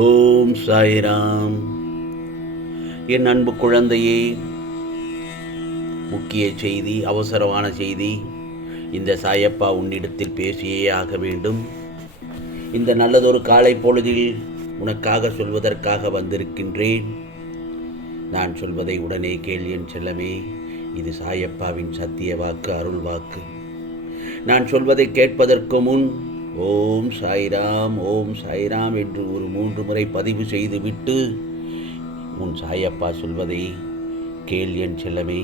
ஓம் சாய்ராம். என் அன்பு குழந்தையே, முக்கிய செய்தி, அவசரமான செய்தி. இந்த சாயப்பா உன்னிடத்தில் பேசியே ஆக வேண்டும். இந்த நல்லதொரு காலை பொழுதில் உனக்காக சொல்வதற்காக வந்திருக்கின்றேன். நான் சொல்வதை உடனே கேள் என் செல்லமே. இது சாயப்பாவின் சத்திய வாக்கு, அருள் வாக்கு. நான் சொல்வதை கேட்பதற்கு முன் ஓம் சாய்ராம், ஓம் சாய்ராம் என்று ஒரு 3 முறை பதிவு செய்துவிட்டு உன் சாயப்பா சொல்வதை கேள் என் செல்லமே.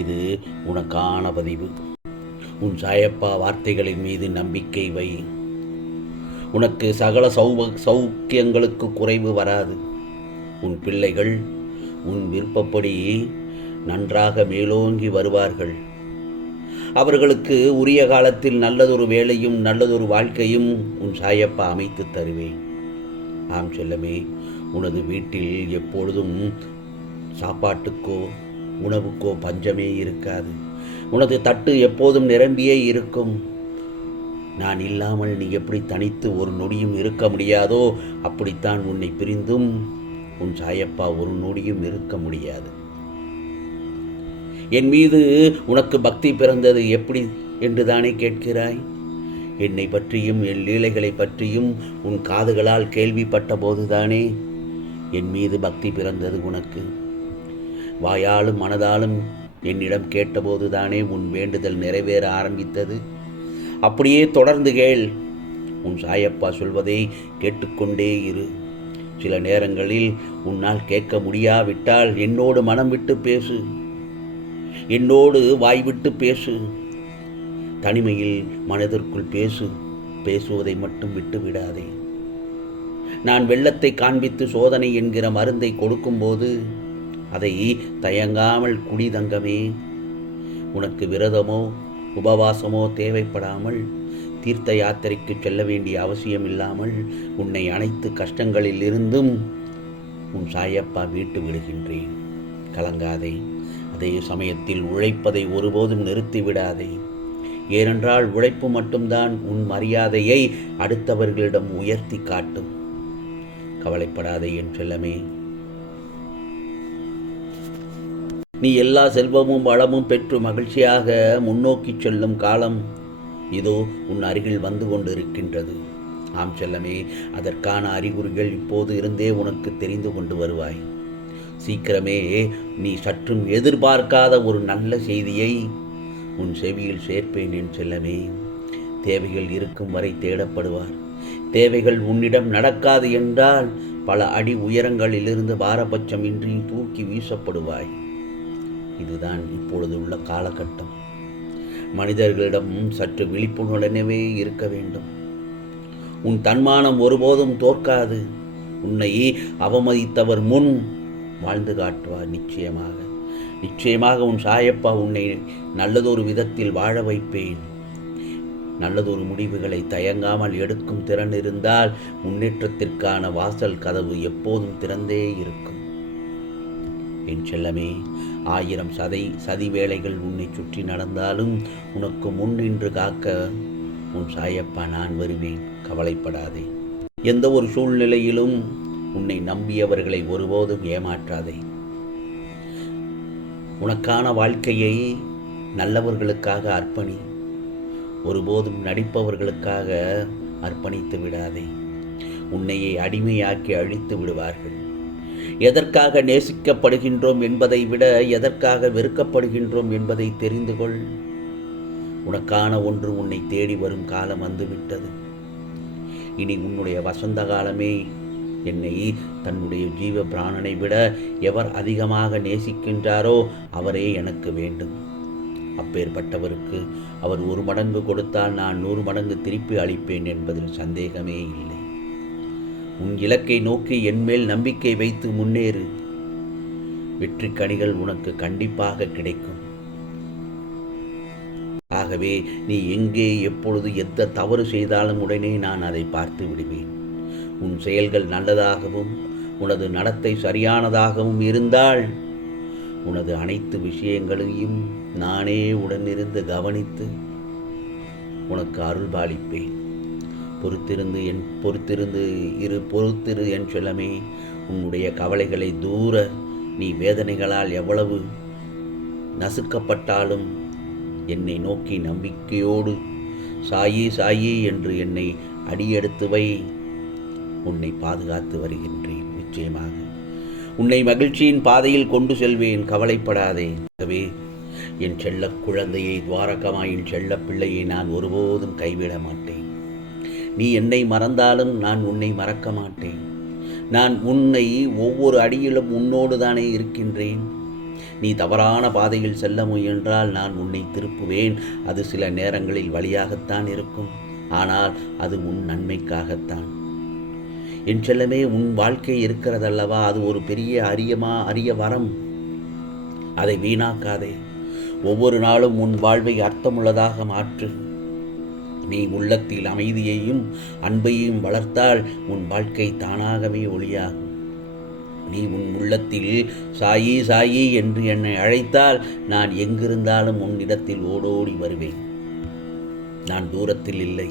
இது உனக்கான பதிவு. உன் சாயப்பா வார்த்தைகளின் மீது நம்பிக்கை வை. உனக்கு சகல சௌக்கியங்களுக்கு குறைவு வராது. உன் பிள்ளைகள் உன் விருப்பப்படி நன்றாக மேலோங்கி வருவார்கள். அவர்களுக்கு உரிய காலத்தில் நல்லதொரு வேலையும் நல்லதொரு வாழ்க்கையும் உன் சாயப்பா அமைத்து தருவேன். ஆம் செல்லமே, உனது வீட்டில் எப்பொழுதும் சாப்பாட்டுக்கோ உணவுக்கோ பஞ்சமே இருக்காது. உனது தட்டு எப்போதும் நிரம்பியே இருக்கும். நான் இல்லாமல் நீ எப்படி தனித்து ஒரு நொடியும் இருக்க முடியாதோ, அப்படித்தான் உன்னை பிரிந்தும் உன் சாயப்பா ஒரு நொடியும் இருக்க முடியாது. என் மீது உனக்கு பக்தி பிறந்தது எப்படி என்று தானே கேட்கிறாய். என்னை பற்றியும் என் லீலைகளை பற்றியும் உன் காதுகளால் கேள்விப்பட்ட போதுதானே என் மீது பக்தி பிறந்தது உனக்கு. வாயாலும் மனதாலும் என்னிடம் கேட்டபோதுதானே உன் வேண்டுதல் நிறைவேற ஆரம்பித்தது. அப்படியே தொடர்ந்து கேள். உன் சாயப்பா சொல்வதை கேட்டுக்கொண்டே இரு. சில நேரங்களில் உன்னால் கேட்க முடியாவிட்டால் என்னோடு மனம் விட்டு பேசு, என்னோடு வாய்விட்டு பேசு. தனிமையில் மனதிற்குள் பேசு. பேசுவதை மட்டும் விட்டு விடாதே. நான் வெள்ளத்தை காண்பித்து சோதனை என்கிற மருந்தை கொடுக்கும்போது அதை தயங்காமல் குடி தங்கமே. உனக்கு விரதமோ உபவாசமோ தேவைப்படாமல், தீர்த்த யாத்திரைக்கு செல்ல வேண்டிய அவசியம் இல்லாமல் உன்னை அனைத்து கஷ்டங்களில் இருந்தும் உன் சாயப்பா மீட்டு விடுகின்றேன். கலங்காதே. அதே சமயத்தில் உழைப்பதை ஒருபோதும் நிறுத்திவிடாதே. ஏனென்றால் உழைப்பு மட்டும்தான் உன் மரியாதையை அடுத்தவர்களிடம் உயர்த்தி காட்டும். கவலைப்படாதே என் செல்லமே. நீ எல்லா செல்வமும் வளமும் பெற்று மகிழ்ச்சியாக முன்னோக்கி செல்லும் காலம் இதோ உன் அருகில் வந்து கொண்டிருக்கின்றது. ஆம் செல்லமே, அதற்கான அறிகுறிகள் இப்போது இருந்தே உனக்கு தெரிந்து கொண்டு வருவாய். சீக்கிரமே நீ சற்றும் எதிர்பார்க்காத ஒரு நல்ல செய்தியை உன் செவியில் சேர்ப்பேன் என் செல்லமே. தேவைகள் இருக்கும் வரை தேடப்படுவார். தேவைகள் உன்னிடம் நடக்காது என்றால் பல அடி உயரங்களிலிருந்து பாரபட்சமின்றி தூக்கி வீசப்படுவாய். இதுதான் இப்பொழுதுள்ள காலகட்டம். மனிதர்களிடம் சற்று விழிப்புணர்வுடனே இருக்க வேண்டும். உன் தன்மானம் ஒருபோதும் தோற்காது. உன்னை அவமதித்தவர் முன் வாழ்ந்து காட்டுவார். நிச்சயமாக உன் சாயப்பா உன்னை நல்லதொரு விதத்தில் வாழ வைப்பேன். நல்லதொரு முடிவுகளை தயங்காமல் எடுக்கும் திறன் இருந்தால் முன்னேற்றத்திற்கான வாசல் கதவு எப்போதும் திறந்தே இருக்கும். என் செல்லமே, 1000 சதி வேளைகள் உன்னை சுற்றி நடந்தாலும் உனக்கு முன் நின்று காக்க உன் சாயப்பா நான் வருவேன். கவலைப்படாதே. எந்த ஒரு சூழ்நிலையிலும் உன்னை நம்பியவர்களை ஒருபோதும் ஏமாற்றாதே. உனக்கான வாழ்க்கையை நல்லவர்களுக்காக அர்ப்பணி. ஒருபோதும் நடிப்பவர்களுக்காக அர்ப்பணித்து விடாதே. உன்னையை அடிமையாக்கி அழித்து விடுவார்கள். எதற்காக நேசிக்கப்படுகின்றோம் என்பதை விட எதற்காக வெறுக்கப்படுகின்றோம் என்பதை தெரிந்து கொள். உனக்கான ஒன்று உன்னை தேடி வரும் காலம் வந்துவிட்டது. இனி உன்னுடைய வசந்த காலமே. என்னை தன்னுடைய ஜீவ பிராணனை விட எவர் அதிகமாக நேசிக்கின்றாரோ அவரே எனக்கு வேண்டும். அப்பேற்பட்டவருக்கு அவர் 1 மடங்கு கொடுத்தால் நான் 100 மடங்கு திருப்பி அளிப்பேன் என்பதில் சந்தேகமே இல்லை. உன் இலக்கை நோக்கி என்மேல் நம்பிக்கை வைத்து முன்னேறு. வெற்றி கனிகள் உனக்கு கண்டிப்பாக கிடைக்கும். ஆகவே நீ எங்கே எப்பொழுது எந்த தவறு செய்தாலும் உடனே நான் அதை பார்த்து விடுவேன். உன் செயல்கள் நல்லதாகவும் உனது நடத்தை சரியானதாகவும் இருந்தால் உனது அனைத்து விஷயங்களையும் நானே உடனிருந்து கவனித்து உனக்கு அருள்பாலிப்பேன். பொறுத்திரு என் செல்லமே. உன்னுடைய கவலைகளை தூர நீ வேதனைகளால் எவ்வளவு நசுக்கப்பட்டாலும் என்னை நோக்கி நம்பிக்கையோடு சாயி சாயி என்று என்னை அடியெடுத்து வை. உன்னை பாதுகாத்து வருகின்றேன். நிச்சயமாக உன்னை மகிழ்ச்சியின் பாதையில் கொண்டு செல்வேன். கவலைப்படாதே. ஆகவே என் செல்ல குழந்தையை, துவாரகமாயின் செல்ல பிள்ளையை நான் ஒருபோதும் கைவிட மாட்டேன். நீ என்னை மறந்தாலும் நான் உன்னை மறக்க மாட்டேன். நான் உன்னை ஒவ்வொரு அடியிலும் உன்னோடு தானே இருக்கின்றேன். நீ தவறான பாதையில் செல்ல முயன்றால் நான் உன்னை திருப்புவேன். அது சில நேரங்களில் வழியாகத்தான் இருக்கும், ஆனால் அது உன் நன்மைக்காகத்தான். என் செல்லமே, உன் வாழ்க்கை இருக்கிறதல்லவா, அது ஒரு பெரிய அரிய வரம். அதை வீணாக்காதே. ஒவ்வொரு நாளும் உன் வாழ்வை அர்த்தமுள்ளதாக மாற்று. நீ உள்ளத்தில் அமைதியையும் அன்பையும் வளர்த்தால் உன் வாழ்க்கை தானாகவே ஒளியாகும். நீ உன் உள்ளத்தில் சாயி சாயி என்று என்னை அழைத்தால் நான் எங்கிருந்தாலும் உன்னிடத்தில் ஓடோடி வருவேன். நான் தூரத்தில் இல்லை,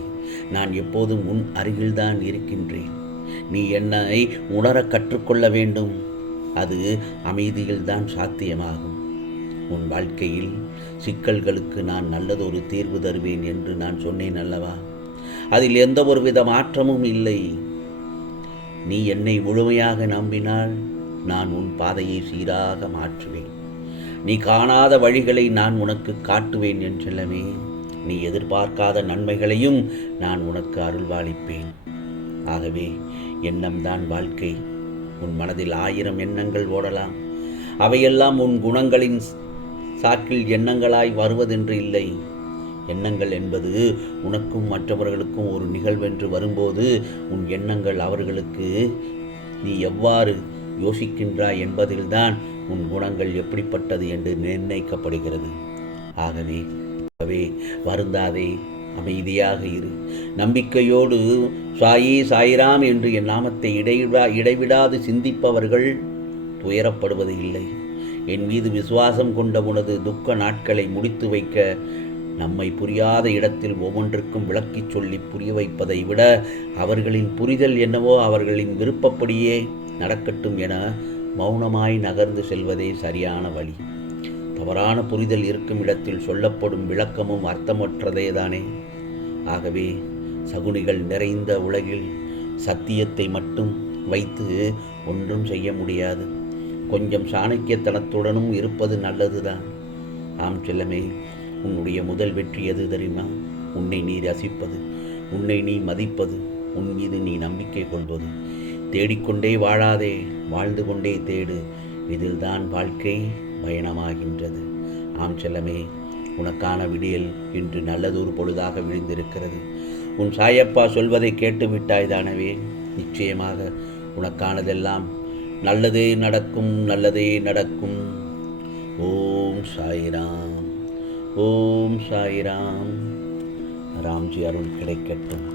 நான் எப்போதும் உன் அருகில்தான் இருக்கின்றேன். நீ என்னை உணர கற்றுக்கொள்ள வேண்டும். அது அமைதியில்தான் சாத்தியமாகும். உன் வாழ்க்கையில் சிக்கல்களுக்கு நான் நல்லதொரு தீர்வு தருவேன் என்று நான் சொன்னேன் அல்லவா? அதில் எந்த ஒரு வித மாற்றமும் இல்லை. நீ என்னை முழுமையாக நம்பினால் நான் உன் பாதையை சீராக மாற்றுவேன். நீ காணாத வழிகளை நான் உனக்கு காட்டுவேன் என் செல்லமே. நீ எதிர்பார்க்காத நன்மைகளையும் நான் உனக்கு அருள்வாளிப்பேன். ஆகவே எண்ணம்தான் வாழ்க்கை. உன் மனதில் 1000 எண்ணங்கள் ஓடலாம். அவையெல்லாம் உன் குணங்களின் சாக்கில் எண்ணங்களாய் வருவதென்று இல்லை. எண்ணங்கள் என்பது உனக்கும் மற்றவர்களுக்கும் ஒரு நிகழ்வென்று வரும்போது உன் எண்ணங்கள் அவர்களுக்கு நீ எவ்வாறு யோசிக்கின்றாய் என்பதில்தான் உன் குணங்கள் எப்படிப்பட்டது என்று நிர்ணயிக்கப்படுகிறது. ஆகவே வருந்தாதே, அமைதியாக இரு. நம்பிக்கையோடு சாயி சாயிராம் என்று என் நாமத்தை இடைவிடாது சிந்திப்பவர்கள் துயரப்படுவது இல்லை. என் மீது விசுவாசம் கொண்ட உனது துக்க நாட்களை முடித்து வைக்க நம்மை புரியாத இடத்தில் ஒவ்வொன்றுக்கும் விளக்கிச் சொல்லி புரிய வைப்பதை விட அவர்களின் புரிதல் என்னவோ அவர்களின் விருப்பப்படியே நடக்கட்டும் என மௌனமாய் நகர்ந்து செல்வதே சரியான வழி. தவறான புரிதல் இருக்கும் இடத்தில் சொல்லப்படும் விளக்கமும் அர்த்தமற்றதே தானே. ஆகவே சகுனிகள் நிறைந்த உலகில் சத்தியத்தை மட்டும் வைத்து ஒன்றும் செய்ய முடியாது. கொஞ்சம் சாணக்கியத்தனத்துடனும் இருப்பது நல்லதுதான். ஆம் செல்லமே, உன்னுடைய முதல் வெற்றி எது தெரியுமா? உன்னை நீ ரசிப்பது, உன்னை நீ மதிப்பது, உன் மீது நீ நம்பிக்கை கொள்வது. தேடிக்கொண்டே வாழாதே, வாழ்ந்து கொண்டே தேடு. இதில்தான் வாழ்க்கை பயணமாகின்றது. ஆம் செல்லமே, உனக்கான விடியல் இன்று நல்லதொரு பொழுதாக விழுந்திருக்கிறது. உன் சாயப்பா சொல்வதை கேட்டு விட்டாய் தானவே. நிச்சயமாக உனக்கானதெல்லாம் நல்லதே நடக்கும், நல்லதே நடக்கும். ஓம் சாய்ராம், ஓம் சாய்ராம். ராம்ஜி அருள் கிடைக்கட்டும்.